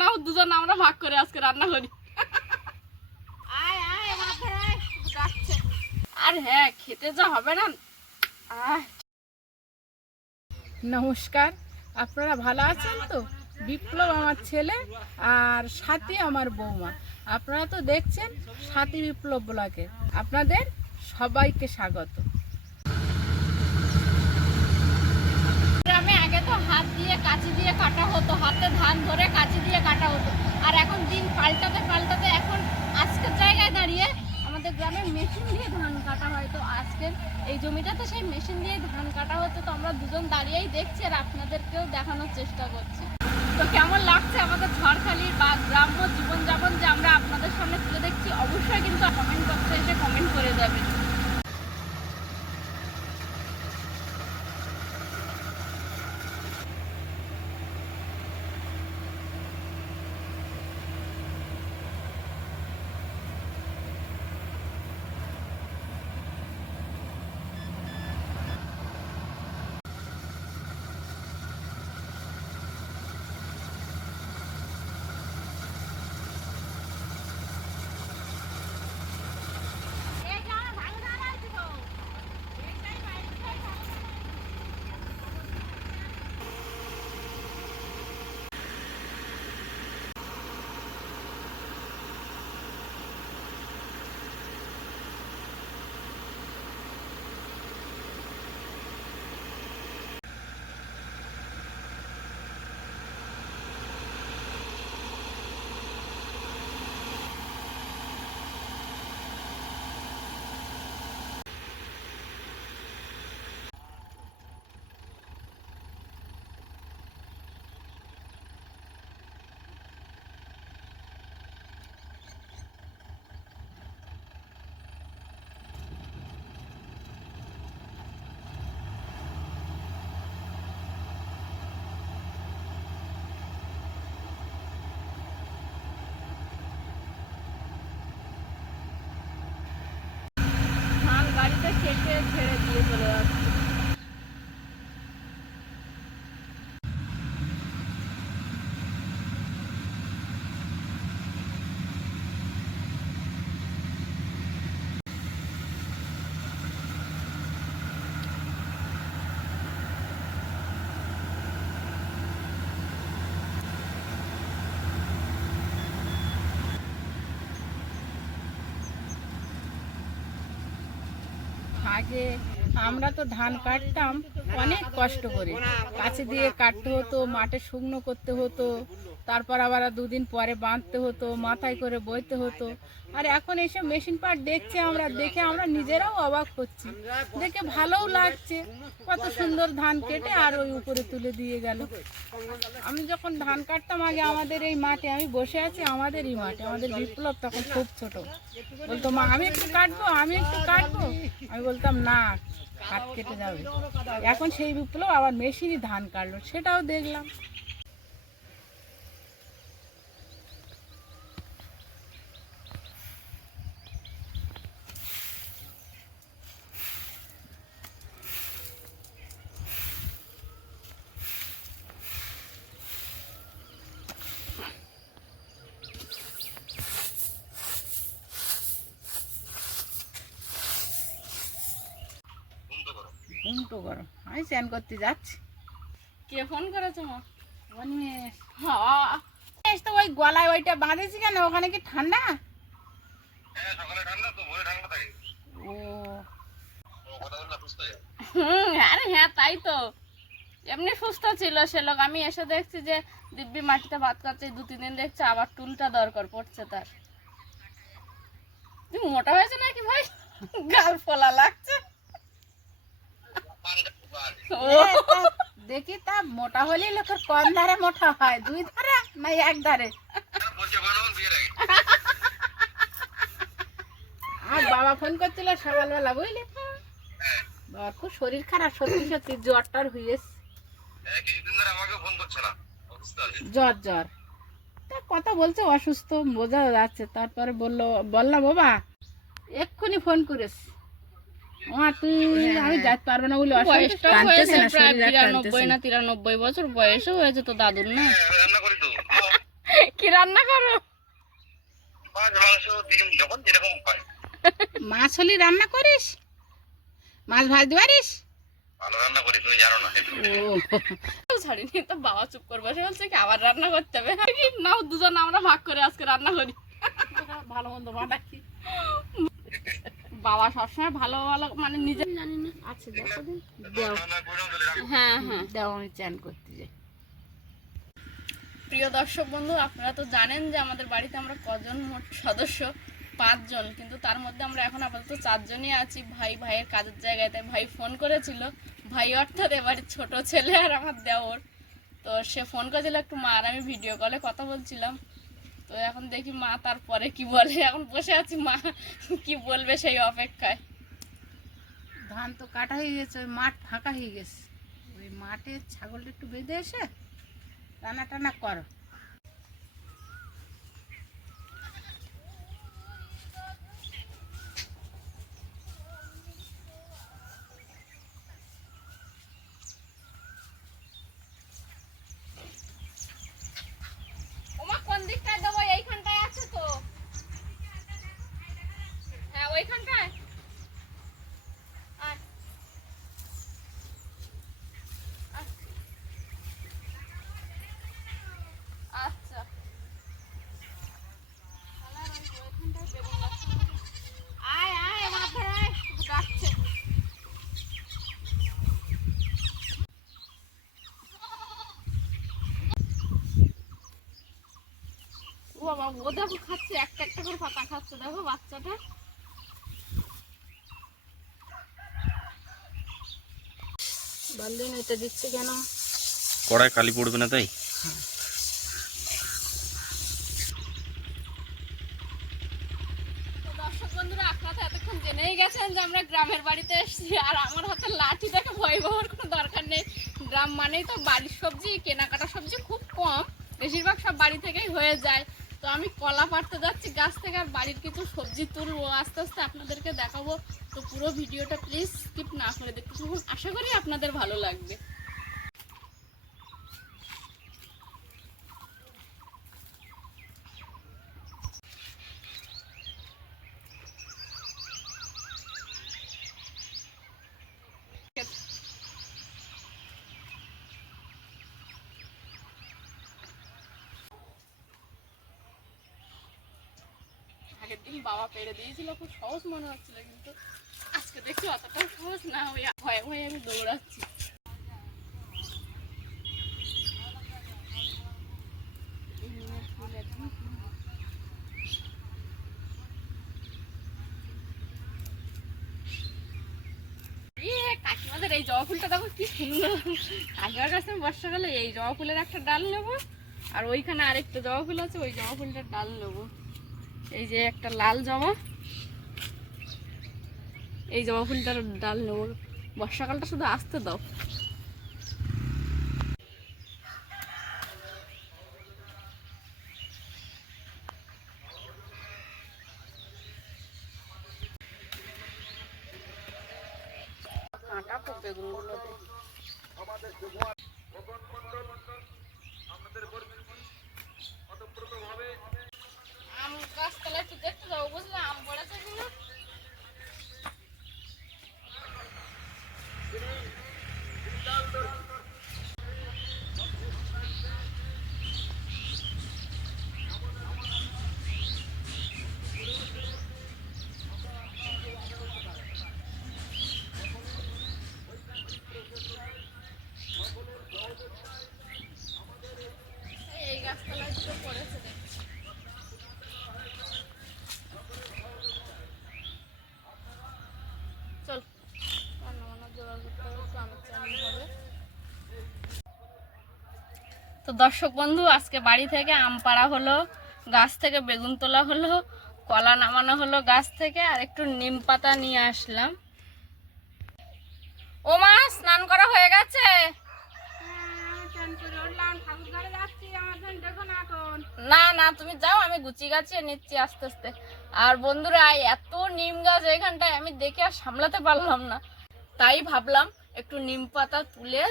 নাও দুজন আমরা ভাগ করে আজকে রান্না করি। আর হ্যাঁ খেতে যা হবে না। নমস্কার আপনারা ভালো আছেন তো? বিপ্লব আমার ছেলে আর সাথী আমার বৌমা। আপনারা তো দেখছেন সাথী বিপ্লব ব্লকে আপনাদের সবাইকে স্বাগত গ্রামে আগে তো হাত দিয়ে, কাঁচি দিয়ে কাটা হতো, হাতে ধান ধরে কাঁচি দিয়ে কাটা হতো। আর এখন দিন পাল্টাতে পাল্টাতে এখন আজকের জায়গায় দাঁড়িয়ে আমাদের গ্রামে মেশিন দিয়ে ধান কাটা হয়। তো আজকের এই জমিটাতে সেই মেশিন দিয়ে ধান কাটা হচ্ছে, তো আমরা দুজন দাঁড়িয়েই দেখছি আর আপনাদেরকেও দেখানোর চেষ্টা করছি। তো কেমন লাগছে আমাদের ঝড়খালির বা গ্রাম্য জীবনযাপন যে আমরা আপনাদের সামনে তুলে দেখছি অবশ্যই কিন্তু কমেন্ট বক্সে এসে কমেন্ট করে যাবেন। ধান খেতে ছেড়ে দিয়ে চলে যাচ্ছে আগে আমরা তো ধান কাটতাম, অনেক কষ্ট করে। কাছে দিয়ে কাটতে হতো, মাঠে শুকনো করতে হতো, তারপর আবার দুদিন পরে বাঁধতে হতো, মাথায় করে বইতে হতো। আর এখন এইসব মেশিন পার্ট দেখছে আমরা, দেখে আমরা নিজেরাও অবাক হচ্ছি। দেখে ভালোও লাগছে, কত সুন্দর ধান কেটে আর ওই উপরে তুলে দিয়ে গেল। আমি যখন ধান কাটতাম, আগে আমাদের এই মাঠে, আমি বসে আছি আমাদেরই মাঠে। আমাদের বিপ্লব তখন খুব ছোট। বলতো, মা, আমি একটু কাটবো, আমি একটু কাটবো? আমি বলতাম, না হাত কেটে যাবে এখন সেই বিপ্লব আবার মেশিনই ধান কাটলো সেটাও দেখলাম। উল্টো আমি স্নান করতে যাচ্ছি। কে ফোন করেছে মা? অনিমেষ হ্যাঁ তো ওই গলায় ওইটা বাঁধেছি কেন? ওখানে কি ঠান্ডা? ও। হুম আরে হ্যাঁ তাই তো। এমনি সুস্থ ছিল সে লোক। আমি এসে দেখছি যে দিব্যি মাটিতে ভাত খাচ্ছে দু তিন দিন দেখছে আবার টুলটা দরকার পড়ছে তার। তুই মোটা হয়েছে নাকি ভাই? গাল ফোলা লাগছে। ও দেখি তা মোটা হলেই লোকের কম ধারে মোটা হয়, দুই ধারে না এক ধারে? আর বাবা ফোন করছিল সকালবেলা, বুঝলি? বাবার খুব শরীর খারাপ, সত্যি সত্যি, জ্বর জ্বরটার হয়েছে জ্বর জ্বর। কথা বলছে, অসুস্থ, বোঝা যাচ্ছে। তারপরে বলল বললাম বাবা, এক্ষুনি ফোন করেছি। মা তুই আমি যেতে পারব না বলে বয়সটা হয়েছে প্রায় বিরানব্বই না তিরানব্বই বছর বয়সও হয়েছে তো দাদুর না। কি রান্না করো? মাছ হলি রান্না করিস? মাছ ভাজতে পারিস? ভালো রান্না করি তুমি জানো না ও। ছাড়িনি তো বাবা চুপ করে বসে বলছে কি আবার রান্না করতে হবে। কি নাও দুজন আমরা ভাগ করে আজকে রান্না করি। ভালো মন্দ বানাচ্ছি বাবা সবসময় ভালো ভালো মানে নিজে জানি না। দেখো। দেও। রান্না- হ্যাঁ হ্যাঁ। দাও আমি চান করতে যাই। প্রিয় দর্শক বন্ধু আপনারা তো জানেন যে আমাদের বাড়িতে আমরা কজন মোট সদস্য? পাঁচজন। কিন্তু তার মধ্যে আমরা এখন আপাতত চারজনই আছি। ভাই ভাইয়ের কাজের জায়গায় তাই ভাই ফোন করেছিল। ভাই অর্থাৎ এবারে ছোট ছেলে আর আমার দেওর। তো সে ফোন করেছিল একটু মা আর আমি ভিডিও কলে কথা বলছিলাম। তো এখন দেখি মা তারপরে কি বলে। এখন বসে আছি, মা কি বলবে সেই অপেক্ষায়। ধান তো কাটা হয়ে গেছে, ওই মাঠ ফাঁকা হয়ে গেছে। ওই মাঠে ছাগলটা একটু বেঁধে এসে টানা টানা করো ওমা কোন দিকটায় দেবো এইখানটায় আছে তো হ্যাঁ ওইখানটায় আয়। আয়। আচ্ছা তাহলে আর ওই ওইখানটায় বেগুন গাছটা লাগাবো। আয় আয় আমার ধরে আয় শুধু ডাকছে ও দেখো খাচ্ছে একটা একটা করে পাতা খাচ্ছে দেখো বাচ্চাটা। বাল্লি নিতে দিচ্ছে কেন? কড়ায় কালি পড়বে না তাই? বন্ধুরা আপনারা তো এতক্ষণ জেনেই গেছেন যে আমরা গ্রামের বাড়িতে এসেছি আর আমার হাতে লাঠি দেখে ভয় পাওয়ার কোনো দরকার নেই। গ্রাম মানেই তো বাড়ির সবজি কেনাকাটা সবজি খুব কম বেশিরভাগ সব বাড়ি থেকেই হয়ে যায়। তো আমি কলা পাড়তে যাচ্ছি, গাছ থেকে আর বাড়ির কিছু সবজি তুলবো। আস্তে আস্তে আপনাদেরকে দেখাবো। তো পুরো ভিডিওটা প্লিজ স্কিপ না করে দেখতে আশা করি আপনাদের ভালো লাগবে। আগের দিন বাবা পেরে দিয়েছিল, খুব সহজ মনে হচ্ছিল, কিন্তু আজকে দেখছি অতটাও সহজ না ভয়ে ভয়ে আমি দৌড়াচ্ছি। কাকিমাদের এই জবা ফুলটা দেখো কি সুন্দর। কাকিমার কাছে বর্ষাকালে এই জবা ফুলের একটা ডাল নেব, আর ওইখানে আরেকটা জবা ফুল আছে, ওই জবা ফুলটার ডাল নেব। এই যে একটা লাল জবা। এই জবা ফুলটার ডাল নেব। বর্ষাকালটা শুধু আসতে দাও কাঁটা তো বেগুনগুলোতে আম গাছতলায় একটু দেখতে যাব বুঝলে আম পড়েছে কিনা এই গাছতলায় দুটো পড়েছে দেখছি চল রান্না বান্না জোগাড় করতে হবে একটু আমের চাটনি হবে তো দর্শক বন্ধু, আজকে বাড়ি থেকে আম পাড়া হলো, গাছ থেকে বেগুন তোলা হলো, কলা নামানো হলো গাছ থেকে, আর একটু নিম পাতা নিয়ে আসলাম। ও মা, স্নান করা হয়ে গেছে? না না, তুমি যাও, আমি গুছিয়ে গাছিয়ে নিচ্ছি আস্তে আস্তে। আর বন্ধুরা এত নিম গাছ এখানটায় আমি দেখে আর সামলাতে পারলাম না। তাই ভাবলাম, একটু নিম পাতা তুলে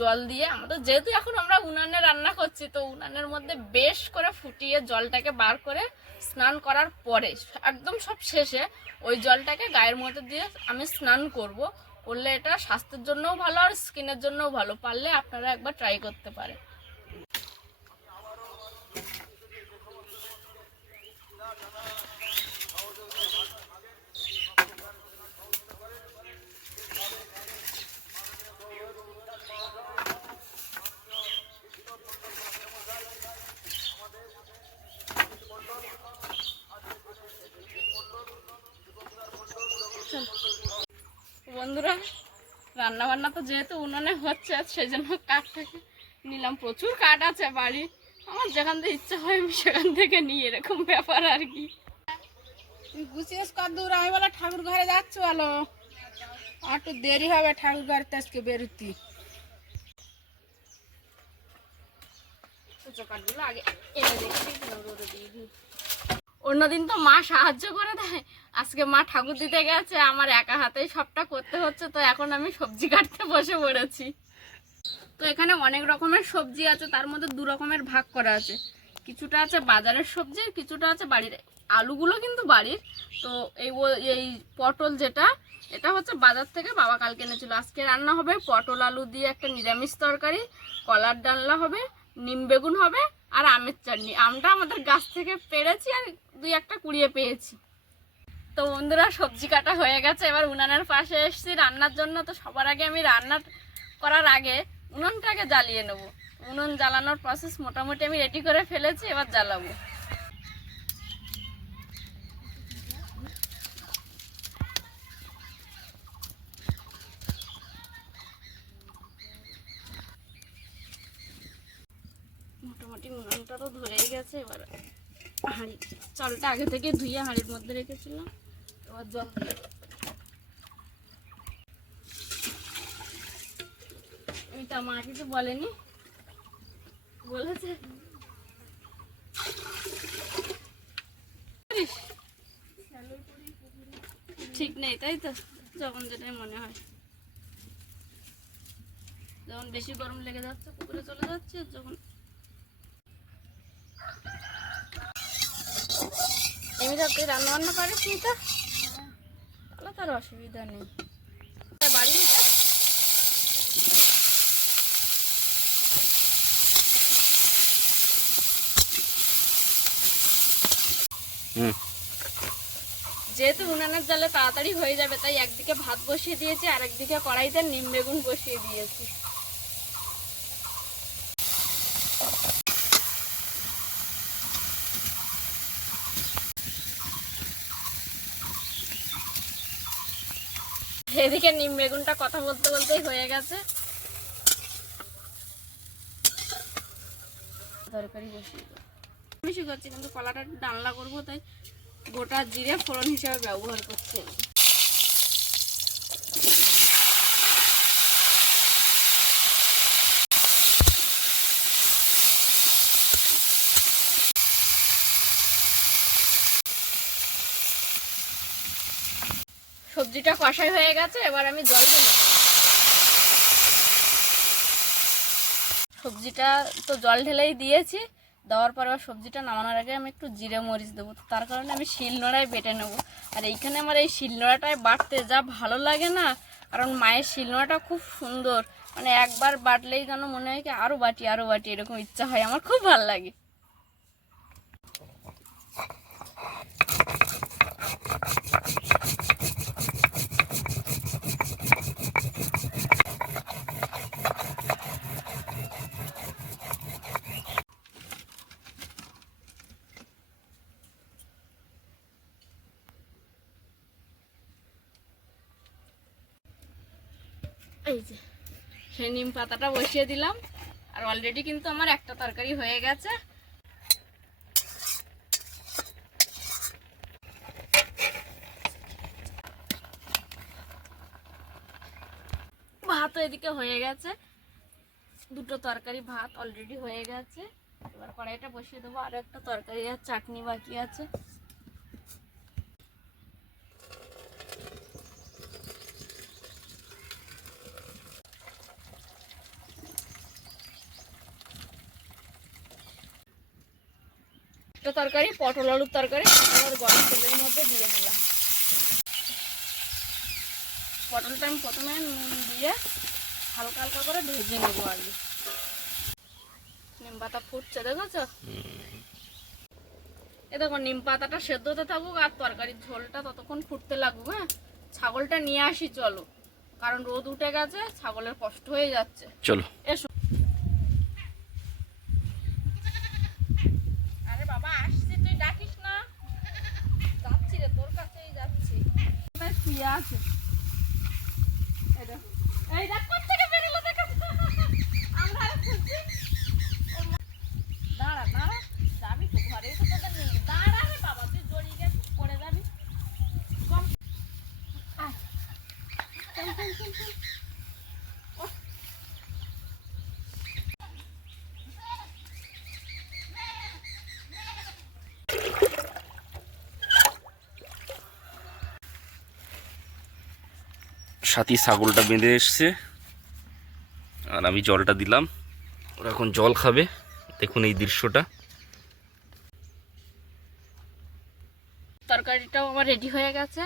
জল দিয়ে আমাদের, যেহেতু এখন আমরা উনানে রান্না করছি, তো উনানের মধ্যে বেশ করে ফুটিয়ে জলটাকে বার করে স্নান করার পরে, একদম সব শেষে ওই জলটাকে গায়ের মধ্যে দিয়ে আমি স্নান করব। করলে এটা স্বাস্থ্যের জন্যও ভালো আর স্কিনের জন্যও ভালো, পারলে আপনারা একবার ট্রাই করতে পারেন। বন্ধুরা রান্না বান্না তো যেহেতু উনুনে হচ্ছে সেই জন্য কাঠটাকে নিলাম। প্রচুর কাঠ আছে বাড়ি। আমার যেখান থেকে ইচ্ছা হয় আমি সেখান থেকে নিই এরকম ব্যাপার আর কি। গুছিয়েছ কত আমি বলো ঠাকুর ঘরে যাচ্ছ বলো। একটু দেরি হবে ঠাকুর ঘরে তো আজকে বেরোতি। অন্যদিন তো মা সাহায্য করে দেয় আজকে মা ঠাকুর দিতে গেছে, আমার একা হাতেই সবটা করতে হচ্ছে, তো এখন আমি সবজি কাটতে বসে পড়েছি। তো এখানে অনেক রকমের সবজি আছে, তার মধ্যে দু রকমের ভাগ করা আছে। কিছুটা আছে বাজারের সবজি, কিছুটা আছে বাড়ির। আলুগুলো কিন্তু বাড়ির। তো এই এই পটল যেটা, এটা হচ্ছে বাজার থেকে বাবা কালকে এনেছিল। আজকে রান্না হবে পটল আলু দিয়ে একটা নিরামিষ তরকারি, কলার ডালনা হবে, নিম বেগুন হবে, আর আমের চাটনি। আমটা আমাদের গাছ থেকে পেরেছি আর দুই একটা কুড়িয়ে পেয়েছি। তো বন্ধুরা, সবজি কাটা হয়ে গেছে। এবার উনানের পাশে এসেছি। রান্নার জন্য তো সবার আগে আমি রান্না করার আগে উনুনটাকে জ্বালিয়ে নেব। উনুন জ্বালানোর প্রসেস মোটামুটি আমি রেডি করে ফেলেছি, এবার জ্বালাবো। মোটামুটি উনুনটা তো ধরেই গেছে, এবার হাঁড়ি চালটা আগে থেকে ধুয়ে হাঁড়ির মধ্যে রেখেছিলাম। এবার জল এটা মা কিছু বলেনি। বলেছে। ঠিক নেই, তাই তো? যখন যেটাই মনে হয়। যখন বেশি গরম লেগে যাচ্ছে, পুকুরে চলে যাচ্ছে, যখন এমনি রান্না বান্না পারিস তো? তার অসুবিধা নেই। বাড়ি যেহেতু উনানের জলে তাড়াতাড়ি হয়ে যাবে তাই একদিকে ভাত বসিয়ে দিয়েছি আর একদিকে কড়াইতে নিম বেগুন বসিয়ে দিয়েছি। এদিকে নিম বেগুনটা কথা বলতে বলতেই হয়ে গেছে বেশি করছি কিন্তু কলাটা ডালনা করব, তাই গোটা জিরে ফোড়ন হিসাবে ব্যবহার করছি আমি। সবজিটা কষাই হয়ে গেছে, এবার আমি জল দেবো। সবজিটা তো জল ঢেলেই দিয়েছি, দেওয়ার পর আবার সবজিটা নামানোর আগে আমি একটু জিরে মরিচ দেবো তার কারণে আমি শিল শিলনোড়ায় বেটে নেব আর এইখানে আমার এই শিলনোড়াটায় বাটতে যা ভালো লাগে না, কারণ মায়ের শিলনোড়াটা খুব সুন্দর মানে একবার বাটলেই যেন মনে হয় কি আরও বাটি আরও বাটি, এরকম ইচ্ছা হয়, আমার খুব ভালো লাগে এই সেই নিম পাতাটা বসিয়ে দিলাম। আর অলরেডি কিন্তু আমার একটা তরকারি হয়ে গেছে। ভাতও এদিকে হয়ে গেছে। দুটো তরকারি ভাত অলরেডি হয়ে গেছে। এবার কড়াইটা বসিয়ে দেবো। আর একটা তরকারি আর চাটনি বাকি আছে। একটা তরকারি পটল আলুর তরকারি গরম তেলের মধ্যে দিয়ে দিলাম। পটলটা আমি প্রথমে নুন দিয়ে হালকা হালকা করে ভেজে নেব আগে। নিম পাতা ফুটছে দেখেছ? এ দেখো নিম পাতাটা সেদ্ধ হতে থাকুক আর তরকারির ঝোলটা ততক্ষণ ফুটতে লাগুক হ্যাঁ? ছাগলটা নিয়ে আসি চলো। কারণ রোদ উঠে গেছে ছাগলের কষ্ট হয়ে যাচ্ছে। চলো। এসো আরে বাবা আসছি তুই ডাকিস না যাচ্ছি রে তোর কাছেই যাচ্ছি কোথায় শুয়ে আছে দাঁড়া দাঁড়া যাবি তো ঘরে তো নেই দাঁড়া রে বাবা তুই জড়িয়ে গেছিস পড়ে যাবি সাথী ছাগলটা বেঁধে এসছে। আর আমি জলটা দিলাম। ওরা এখন জল খাবে। দেখুন এই দৃশ্যটা। তরকারিটাও আমার রেডি হয়ে গেছে।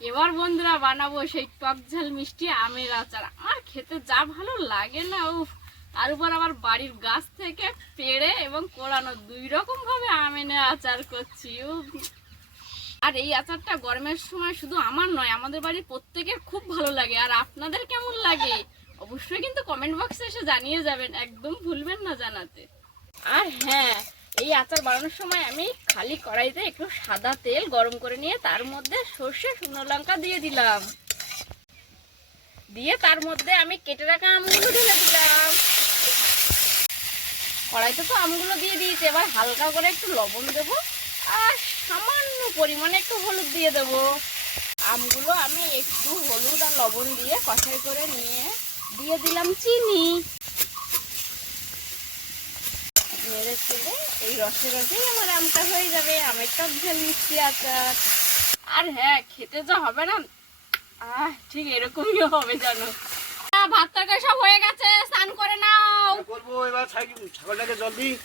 এবার বন্ধুরা বানাবো সেই টক ঝাল মিষ্টি আমের আচার। আমার খেতে যা ভালো লাগে না, উফ। তার উপর আমার বাড়ির গাছ থেকে পেড়ে এবং কোড়ানো দুই রকম ভাবে আম এনে আচার করছি, উফ। আর এই আচারটা গরমের সময় শুধু আমার নয়, আমাদের বাড়ির প্রত্যেকের খুব ভালো লাগে। আর আপনাদের কেমন লাগে? অবশ্যই কিন্তু কমেন্ট বক্সে এসে জানিয়ে যাবেন, একদম ভুলবেন না জানাতে। আর হ্যাঁ এই আচার বানানোর সময় আমি খালি কড়াইতে একটু সাদা তেল গরম করে নিয়ে তার মধ্যে সর্ষে, শুকনো লঙ্কা দিয়ে দিলাম। দিয়ে তার মধ্যে আমি কেটে রাখা আমগুলো ঢেলে দিলাম। কড়াইতে তো আমগুলো দিয়ে দিয়েছি, এবার হালকা করে একটু লবণ দেবো। আর সামান্য পরিমাণে একটু হলুদ দিয়ে দেব। আমগুলো আমি একটু হলুদ আর লবণ দিয়ে কষাই করে নিয়ে দিয়ে দিলাম চিনি। মেরে চেড়ে এই রসে রসেই আমার আমটা হয়ে যাবে আমের টক ঝাল মিষ্টি আচার। আর হ্যাঁ খেতে যা হবে না? আহ ঠিক এরকমই হবে জানো ভাত তরকারি সব হয়ে গেছে স্নান করে নাও। করব এবার ছাগল- ছাগলটাকে জল দিই।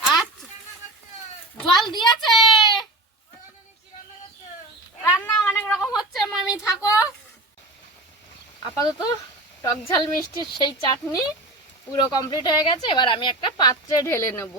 আচ্ছা। জল দিয়েছে। রান্না অনেক রকম হচ্ছে, মামি, থাকো। আপাতত টক ঝাল মিষ্টির সেই চাটনি পুরো কমপ্লিট হয়ে গেছে, এবার আমি একটা পাত্রে ঢেলে নেব।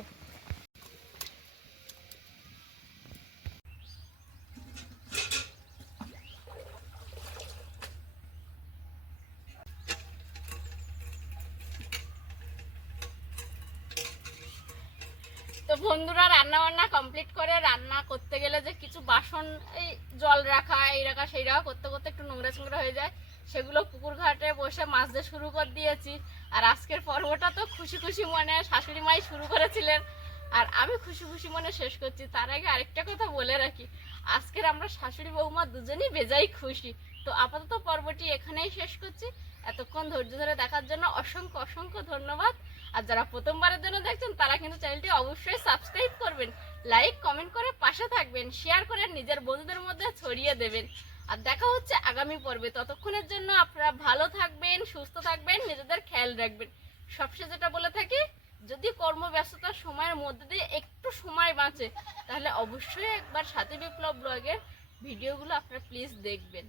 রাখা এই রাখা সেই রাখা করতে করতে একটু নোংরা চোংরা হয়ে যায়। সেগুলো পুকুর ঘাটে বসে মাছ দিয়ে শুরু করে দিয়েছি। আর আজকের পর্বটা তো খুশি খুশি মনে শাশুড়ি মাই শুরু করেছিলেন। আর আমি খুশি খুশি মনে শেষ করছি। তার আগে আরেকটা কথা বলে রাখি। আজকের আমরা শাশুড়ি বৌমা দুজনেই বেজাই খুশি। তো আপাতত পর্বটি এখানেই শেষ করছি। এতক্ষণ ধৈর্য ধরে দেখার জন্য অসংখ্য অসংখ্য ধন্যবাদ। আর যারা প্রথমবারের জন্য দেখছেন, তারা কিন্তু চ্যানেলটি অবশ্যই সাবস্ক্রাইব করবেন। লাইক, কমেন্ট করে পাশে থাকবেন। শেয়ার করে নিজের বন্ধুদের মধ্যে ছড়িয়ে দেবেন। আর দেখা হচ্ছে আগামী পর্বে। ততক্ষণের জন্য আপনারা ভালো থাকবেন, সুস্থ থাকবেন, নিজেদের খেয়াল রাখবেন। সবশেষে যেটা বলে থাকি, যদি কর্মব্যস্ততার সময়ের মধ্যে দিয়ে একটু সময় বাঁচে, তাহলে অবশ্যই একবার সাথী বিপ্লব ব্লগের ভিডিওগুলো আপনারা প্লিজ দেখবেন।